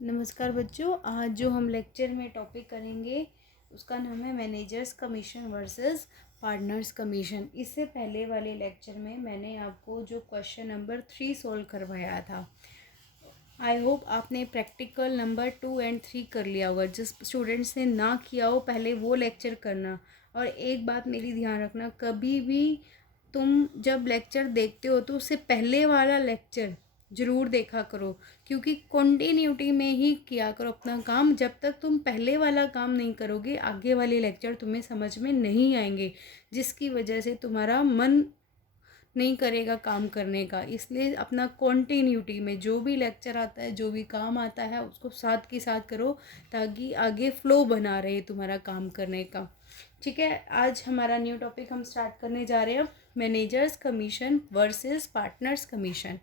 नमस्कार बच्चों। आज जो हम लेक्चर में टॉपिक करेंगे उसका नाम है managers commission versus partners commission. इससे पहले वाले लेक्चर में मैंने आपको जो क्वेश्चन नंबर 3 सॉल्व करवाया था, आई होप आपने प्रैक्टिकल नंबर 2 एंड 3 कर लिया होगा। जिस स्टूडेंट्स ने ना किया हो पहले वो लेक्चर करना। और एक बात मेरी ध्यान रखना, कभी भी तुम जब लेक्चर देखते हो तो उससे पहले वाला लेक्चर ज़रूर देखा करो, क्योंकि कंटिन्यूटी में ही किया करो अपना काम। जब तक तुम पहले वाला काम नहीं करोगे आगे वाले लेक्चर तुम्हें समझ में नहीं आएंगे, जिसकी वजह से तुम्हारा मन नहीं करेगा काम करने का। इसलिए अपना कंटिन्यूटी में जो भी लेक्चर आता है, जो भी काम आता है, उसको साथ के साथ करो ताकि आगे फ्लो बना रहे तुम्हारा काम करने का। ठीक है, आज हमारा न्यू टॉपिक हम स्टार्ट करने जा रहे हैं, managers commission versus partners commission.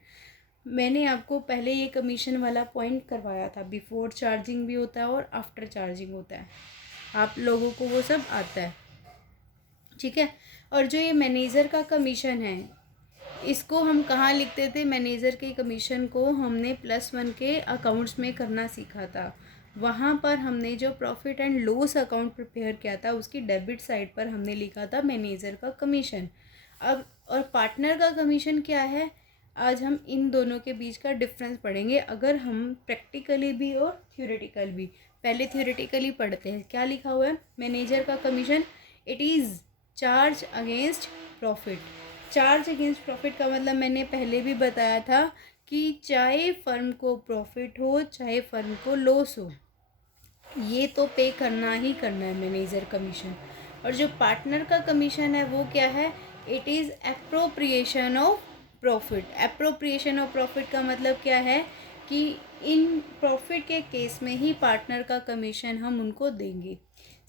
मैंने आपको पहले ये कमीशन वाला पॉइंट करवाया था, बिफोर चार्जिंग भी होता है और आफ्टर चार्जिंग होता है, आप लोगों को वो सब आता है। ठीक है, और जो ये मैनेजर का कमीशन है इसको हम कहाँ लिखते थे? मैनेजर के कमीशन को हमने +1 के अकाउंट्स में करना सीखा था। वहाँ पर हमने जो profit and loss account prepare किया था उसकी डेबिट साइड पर हमने लिखा था मैनेजर का कमीशन। अब और पार्टनर का कमीशन क्या है, आज हम इन दोनों के बीच का डिफरेंस पढ़ेंगे, अगर हम प्रैक्टिकली भी और थ्योरेटिकल भी। पहले थ्योरेटिकली पढ़ते हैं। क्या लिखा हुआ है? मैनेजर का commission, it is charge against profit. Charge against profit का मतलब मैंने पहले भी बताया था कि चाहे फर्म को प्रॉफिट हो चाहे फर्म को लॉस हो, ये तो पे करना ही करना है मैनेजर कमीशन। और जो पार्टनर का कमीशन है वो क्या है? It is appropriation of profit. Appropriation of profit का मतलब क्या है कि इन प्रॉफिट के केस में ही पार्टनर का कमीशन हम उनको देंगे।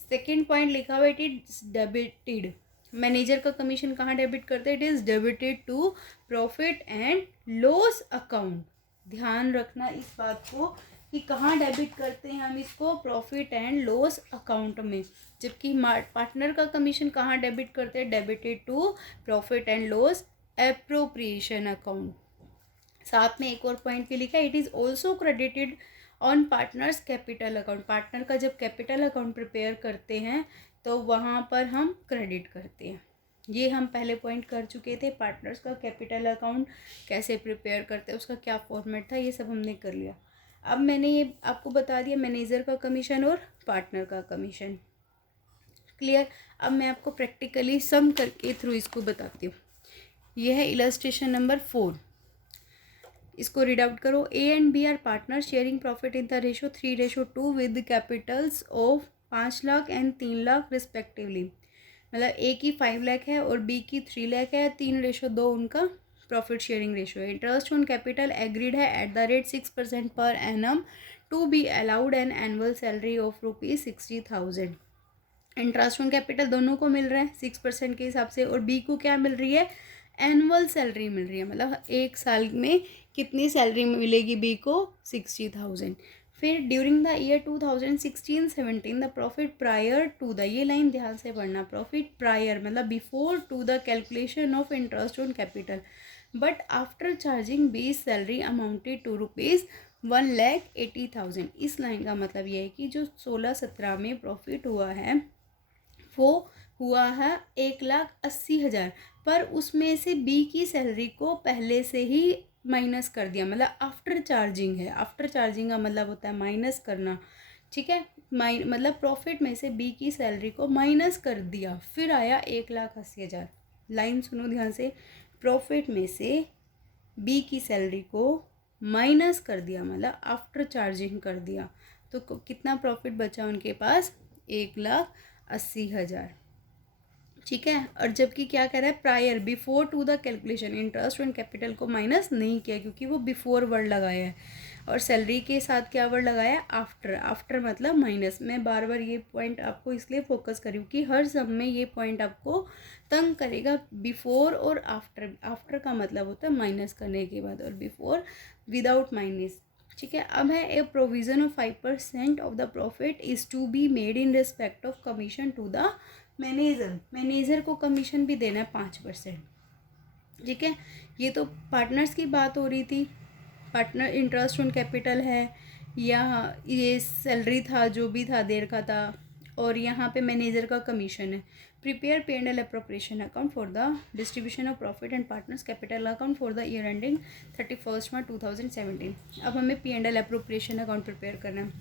सेकेंड पॉइंट लिखा हुआ, इट इज डेबिटेड। मैनेजर का कमीशन कहाँ डेबिट करते हैं? It is debited to profit and loss account. ध्यान रखना इस बात को कि कहाँ डेबिट करते हैं हम इसको? प्रॉफिट एंड लॉस अकाउंट में। जबकि पार्टनर का कमीशन कहाँ डेबिट करते हैं? Debited to profit and loss appropriation account. साथ में एक और पॉइंट भी लिखा है, it is also credited on partners capital account. Partner का जब कैपिटल अकाउंट प्रिपेयर करते हैं तो वहाँ पर हम क्रेडिट करते हैं। ये हम पहले पॉइंट कर चुके थे, पार्टनर्स का कैपिटल अकाउंट कैसे प्रिपेयर करते हैं, उसका क्या फॉर्मेट था, ये सब हमने कर लिया। अब मैंने ये आपको बता दिया मैनेजर का कमीशन और पार्टनर का कमीशन। क्लियर? अब मैं आपको प्रैक्टिकली सम करके थ्रू इसको बताती हूँ। यह है इलस्ट्रेशन नंबर 4। इसको रीड आउट करो। A and B are partner sharing profit in the ratio 3:2 with capitals of 5 lakh and 3 lakh respectively. मतलब ए की 5 लाख है और बी की 3 लाख है, 3:2 उनका प्रॉफिट शेयरिंग रेशो है। इंटरेस्ट ऑन कैपिटल एग्रीड है at the rate 6% per annum to be allowed an annual salary of ₹60,000। Interest on capital दोनों को मिल रहा है 6% के हिसाब से, और बी को क्या मिल रही है? एनुअल सैलरी मिल रही है, मतलब एक साल में कितनी सैलरी मिलेगी बी को? 60,000। फिर during the year 2016-17 the profit prior to the, ये लाइन ध्यान से पढ़ना, प्रॉफिट प्रायर मतलब before to the calculation of interest on capital but after charging B salary amounted to ₹1,80,000। इस लाइन का मतलब ये है कि जो 16-17 में प्रॉफिट हुआ है वो हुआ है 1,80,000, पर उसमें से बी की सैलरी को पहले से ही माइनस कर दिया, मतलब आफ्टर चार्जिंग है। आफ्टर चार्जिंग का मतलब होता है माइनस करना। ठीक है, मतलब प्रॉफिट में से बी की सैलरी को माइनस कर दिया, फिर आया 1,80,000। लाइन सुनो ध्यान से, प्रॉफिट में से बी की सैलरी को माइनस कर दिया मतलब आफ्टर चार्जिंग कर दिया, तो कितना प्रॉफिट बचा उनके पास? 1,80,000। ठीक है, और जबकि क्या कह रहा है? Prior before to the calculation, interest on capital को माइनस नहीं किया क्योंकि वो बिफोर वर्ड लगाया है, और सैलरी के साथ क्या वर्ड लगाया? आफ्टर। आफ्टर मतलब माइनस। मैं बार बार ये पॉइंट आपको इसलिए फोकस करी हूँ कि हर सब में ये पॉइंट आपको तंग करेगा, बिफोर और आफ्टर। आफ्टर का मतलब होता है माइनस करने के बाद, और बिफोर विदाउट माइनस। ठीक है, अब है a provision of 5% of the profit is to be made in respect of commission to the manager. Manager को कमीशन भी देना है 5%। ठीक है, ये तो पार्टनर्स की बात हो रही थी। पार्टनर इंटरेस्ट ऑन कैपिटल है, यहाँ ये सैलरी था, जो भी था देर का था, और यहाँ पे मैनेजर का कमीशन है। Prepare P&L appropriation account for the distribution of profit and partners capital account for the year ending 31 मार्च 2017। अब हमें P&L अप्रोप्रिएशन अकाउंट प्रिपेयर करना है।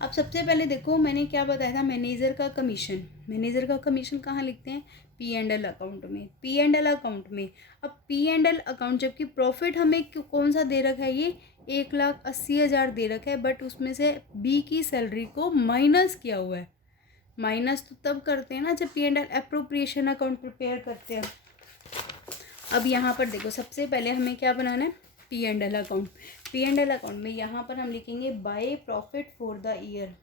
अब सबसे पहले देखो, मैंने क्या बताया था, मैनेजर का कमीशन। मैनेजर का कमीशन कहाँ लिखते हैं? P&L अकाउंट में। P&L अकाउंट में। अब P&L अकाउंट, जबकि प्रॉफिट हमें कौन सा दे रखा है, ये 1,80,000 दे रखा है, बट उसमें से बी की सैलरी को माइनस किया हुआ है। माइनस तो तब करते हैं ना जब P&L अप्रोप्रिएशन अकाउंट प्रिपेयर करते हैं। अब यहाँ पर देखो, सबसे पहले हमें क्या बनाना है? P&L account. P&L अकाउंट में यहाँ पर हम लिखेंगे by profit for the year.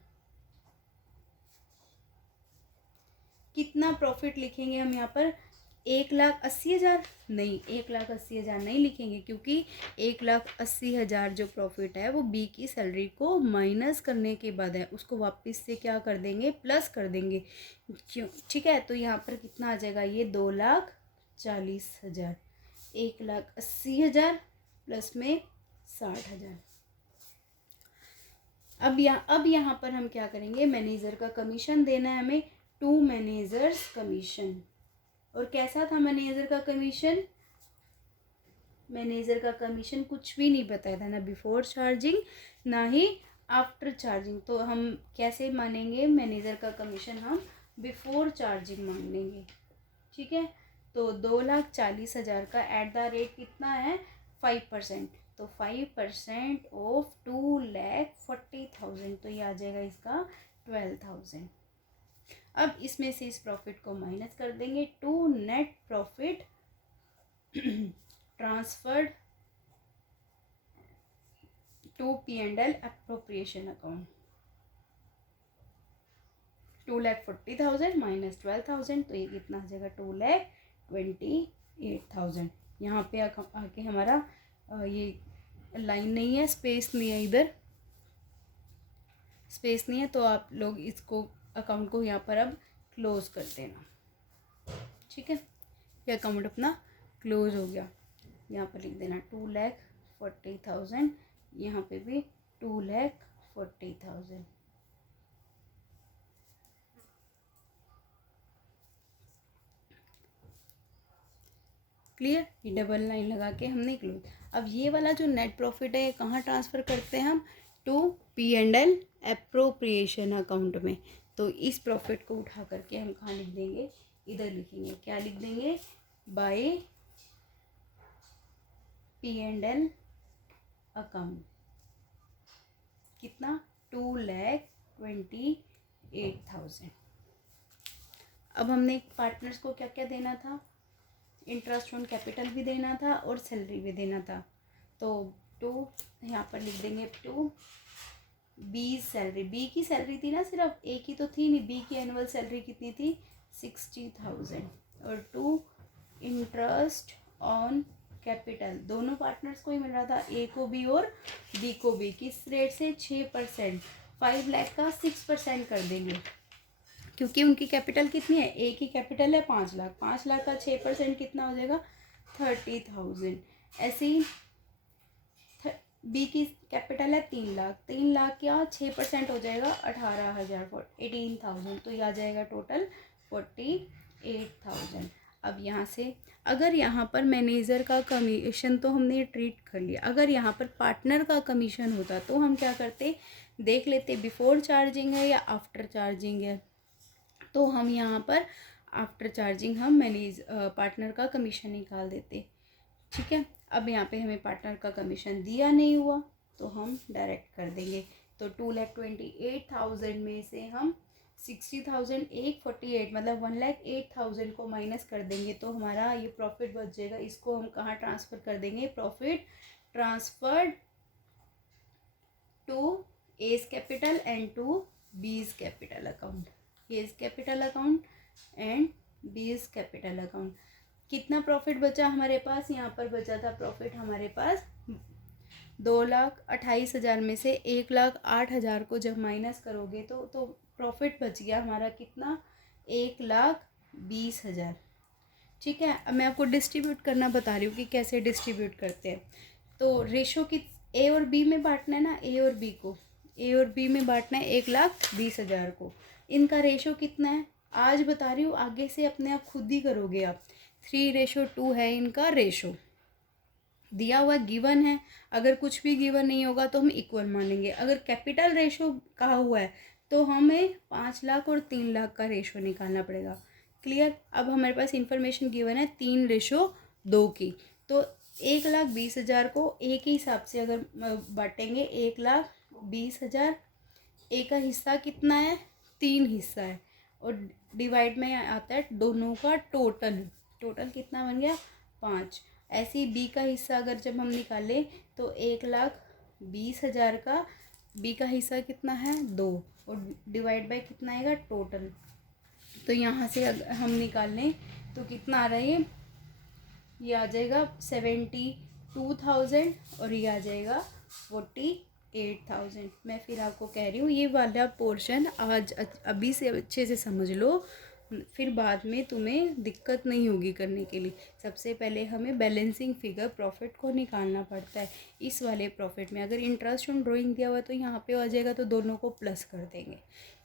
कितना प्रॉफिट लिखेंगे हम यहाँ पर? 1,80,000? नहीं, 1,80,000 नहीं लिखेंगे, क्योंकि 1,80,000 जो प्रॉफिट है वो बी की सैलरी को माइनस करने के बाद है, उसको वापस से क्या कर देंगे? प्लस कर देंगे। क्यों? ठीक है, तो यहाँ पर कितना आ जाएगा? ये 2,40,000। 1,80,000 प्लस में 60,000। अब यहाँ पर हम क्या करेंगे? मैनेजर का कमीशन देना है हमें, टू मैनेजर्स कमीशन। और कैसा था मैनेजर का कमीशन? मैनेजर का कमीशन कुछ भी नहीं बताया था, ना बिफोर चार्जिंग ना ही आफ्टर चार्जिंग। तो हम कैसे मानेंगे मैनेजर का कमीशन? हम बिफोर चार्जिंग मान लेंगे। ठीक है, तो 2,40,000 का एट द रेट कितना है? 5%। तो 5% ऑफ 2,40,000, तो ये आ जाएगा इसका 12,000। अब इसमें से इस प्रॉफिट को माइनस कर देंगे to net profit transferred to P&L appropriation account. 2,40,000 minus 12,000, तो ये कितना आ जाएगा? 2,28,000। यहाँ पे आके हमारा ये लाइन नहीं है, स्पेस नहीं है, इधर स्पेस नहीं है, तो आप लोग इसको अकाउंट को यहाँ पर अब क्लोज कर देना। ठीक है, ये अकाउंट अपना क्लोज हो गया। यहाँ पर लिख देना 2,40,000, यहाँ पे भी 2,40,000। क्लियर? ये डबल लाइन लगा के हमने क्लोज। अब ये वाला जो नेट प्रॉफिट है, ये कहाँ ट्रांसफ़र करते हैं हम? टू P&L अप्रोप्रिएशन अकाउंट में। तो इस प्रॉफिट को उठा करके हम कहाँ लिख देंगे? इधर लिखेंगे। क्या लिख देंगे? By P&L account. कितना? 2,28,000। अब हमने पार्टनर्स को क्या क्या देना था? इंटरेस्ट ऑन कैपिटल भी देना था और सैलरी भी देना था। तो टू यहाँ पर लिख देंगे टू बी सैलरी। बी की सैलरी थी ना, सिर्फ एक ही तो थी नहीं, बी की एनुअल सैलरी कितनी थी? 60,000। और टू इंटरेस्ट ऑन कैपिटल, दोनों पार्टनर्स को ही मिल रहा था, ए को भी और बी को भी। किस रेट से? 6%। 5 लाख का 6% कर देंगे, क्योंकि उनकी कैपिटल कितनी है? ए की कैपिटल है 5 लाख। 5 लाख का 6% कितना हो जाएगा? 30,000। ऐसे ही बी की कैपिटल है 3 लाख। 3 लाख क्या 6% हो जाएगा? 18,000 फॉर 18,000, तो ये आ जाएगा टोटल 48,000। अब यहाँ से अगर यहाँ पर मैनेजर का कमीशन तो हमने ट्रीट कर लिया, अगर यहाँ पर पार्टनर का कमीशन होता तो हम क्या करते? देख लेते बिफोर चार्जिंग है या आफ्टर चार्जिंग है। तो हम यहाँ पर आफ्टर चार्जिंग हम पार्टनर का कमीशन निकाल देते। ठीक है, अब यहाँ पे हमें पार्टनर का कमीशन दिया नहीं हुआ, तो हम डायरेक्ट कर देंगे। तो 2,28,000 में से हम 60,000 148 मतलब 1,08,000 को माइनस कर देंगे, तो हमारा ये प्रॉफिट बच जाएगा। इसको हम कहाँ ट्रांसफ़र कर देंगे? Profit transferred to A's capital and to B's capital account. A's capital account and B's capital account. कितना प्रॉफिट बचा हमारे पास? यहाँ पर बचा था प्रॉफिट हमारे पास 2,28,000 में से 1,08,000 को जब माइनस करोगे तो प्रॉफिट बच गया हमारा कितना? 1,20,000। ठीक है, अब मैं आपको डिस्ट्रीब्यूट करना बता रही हूँ कि कैसे डिस्ट्रीब्यूट करते हैं। तो रेशो ए और बी में बांटना है ना, ए और बी में बांटना है 1,20,000 को। इनका रेशो कितना है आज बता रही हूँ, आगे से अपने आप खुद ही करोगे आप। 3:2 है इनका रेशो, दिया हुआ गिवन है। अगर कुछ भी गिवन नहीं होगा तो हम इक्वल मानेंगे। अगर कैपिटल रेशो कहा हुआ है तो हमें 5 लाख और 3 लाख का रेशो निकालना पड़ेगा। क्लियर। अब हमारे पास इंफॉर्मेशन गिवन है 3:2 की, तो 1,20,000 को ए के हिसाब से अगर बांटेंगे, 1,20,000, ए का हिस्सा कितना है 3 हिस्सा है, और डिवाइड में आता है दोनों का टोटल। टोटल कितना बन गया 5। ऐसे ही बी का हिस्सा अगर जब हम निकालें तो 1,20,000 का बी का हिस्सा कितना है 2, और डिवाइड बाय कितना आएगा टोटल। तो यहाँ से अगर हम निकाल लें तो कितना आ रहा है ये आ जाएगा 72,000 और ये आ जाएगा 48,000। मैं फिर आपको कह रही हूँ ये वाला पोर्शन आज अभी से अच्छे से समझ लो, फिर बाद में तुम्हें दिक्कत नहीं होगी करने के लिए। सबसे पहले हमें बैलेंसिंग फिगर प्रॉफिट को निकालना पड़ता है। इस वाले प्रॉफिट में अगर इंटरेस्ट ऑन ड्राइंग दिया हुआ है तो यहाँ पे आ जाएगा, तो दोनों को प्लस कर देंगे।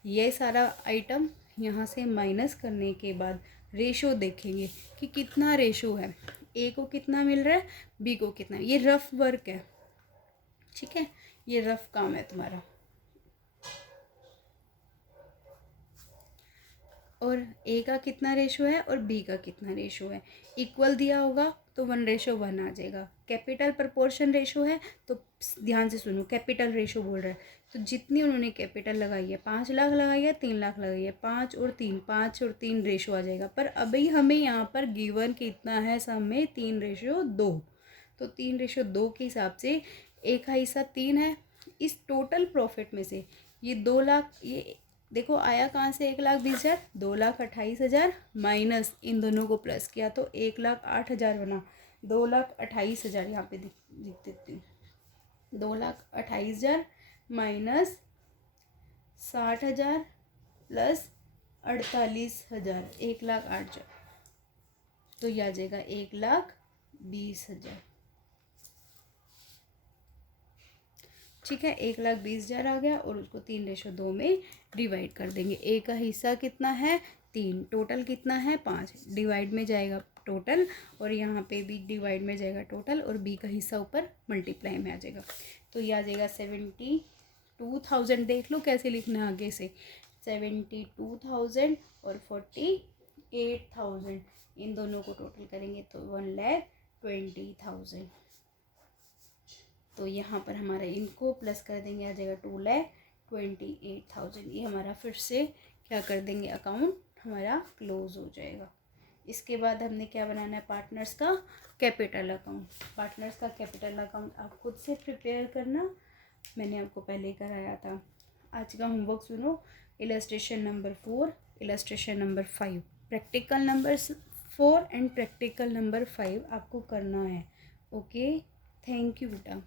ये सारा आइटम यहाँ से माइनस करने के बाद रेशो देखेंगे कि कितना रेशो है, ए को कितना मिल रहा है, बी को कितना। ये रफ वर्क है, ठीक है, ये रफ काम है तुम्हारा। और ए का कितना रेशो है और बी का कितना रेशो है, इक्वल दिया होगा तो 1:1 आ जाएगा। कैपिटल प्रपोर्शन रेशो है तो ध्यान से सुनो, कैपिटल रेशो बोल रहा है तो जितनी उन्होंने कैपिटल लगाई है 5 लाख लगाई है 3 लाख लगाई है, 5 और 3 रेशो आ जाएगा। पर अभी हमें यहाँ पर गिवन कितना है सब में 3:2, तो 3:2 के हिसाब से एक का हिस्सा 3 है। इस टोटल प्रॉफिट में से ये 2 लाख, ये देखो आया कहाँ से 1,20,000, 2,28,000 माइनस इन दोनों को प्लस किया तो 1,08,000 बना। 2,28,000 यहाँ पे लिख देती हूँ, 2,28,000 माइनस 60,000 प्लस 48,000, 1,08,000, तो यह आ जाएगा 1,20,000। ठीक है, 1,20,000 आ गया और उसको 3:2 में डिवाइड कर देंगे। ए का हिस्सा कितना है 3, टोटल कितना है 5, डिवाइड में जाएगा टोटल, और यहाँ पे भी डिवाइड में जाएगा टोटल, और बी का हिस्सा ऊपर मल्टीप्लाई में आ जाएगा। तो ये आ जाएगा 72,000। देख लो कैसे लिखना है आगे से, 72,000 और 48,000, इन दोनों को टोटल करेंगे तो 1,20,000। तो यहाँ पर हमारा इनको प्लस कर देंगे, आ जाएगा 2,28,000। ये हमारा फिर से क्या कर देंगे, अकाउंट हमारा क्लोज हो जाएगा। इसके बाद हमने क्या बनाना है, पार्टनर्स का कैपिटल अकाउंट। पार्टनर्स का कैपिटल अकाउंट आप खुद से प्रिपेयर करना, मैंने आपको पहले कराया था। आज का होमवर्क सुनो, illustration number 4, illustration number 5, practical number 4 and practical number 5 आपको करना है। ओके, थैंक यू बेटा।